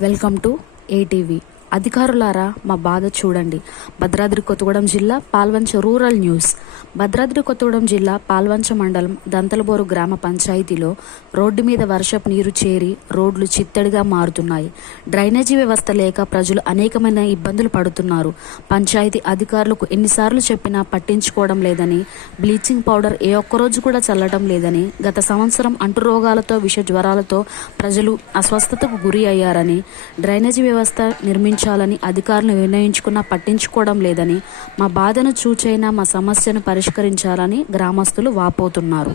Welcome to ATV అధికారులారా మా బాధ చూడండి. భద్రాద్రి కొత్తగూడెం జిల్లా పాల్వంచ రూరల్ న్యూస్. భద్రాద్రి కొత్తగూడెం జిల్లా పాల్వంచ మండలం దంతలబోరు గ్రామ పంచాయతీలో రోడ్డు మీద వర్షపు నీరు చేరి రోడ్లు చిత్తడిగా మారుతున్నాయి. డ్రైనేజీ వ్యవస్థ లేక ప్రజలు అనేకమైన ఇబ్బందులు పడుతున్నారు. పంచాయతీ అధికారులకు ఎన్నిసార్లు చెప్పినా పట్టించుకోవడం లేదని బ్లీచింగ్ పౌడర్ ఏ ఒక్కరోజు కూడా చల్లడం లేదని గత సంవత్సరం అంటురోగాలతో విష జ్వరాలతో ప్రజలు అస్వస్థతకు గురి అయ్యారని డ్రైనేజీ వ్యవస్థ నిర్మించ నిర్మించాలని అధికారులు నిర్ణయించుకున్నా పట్టించుకోవడం లేదని మా బాధను చూచైనా మా సమస్యను పరిష్కరించాలని గ్రామస్తులు వాపోతున్నారు.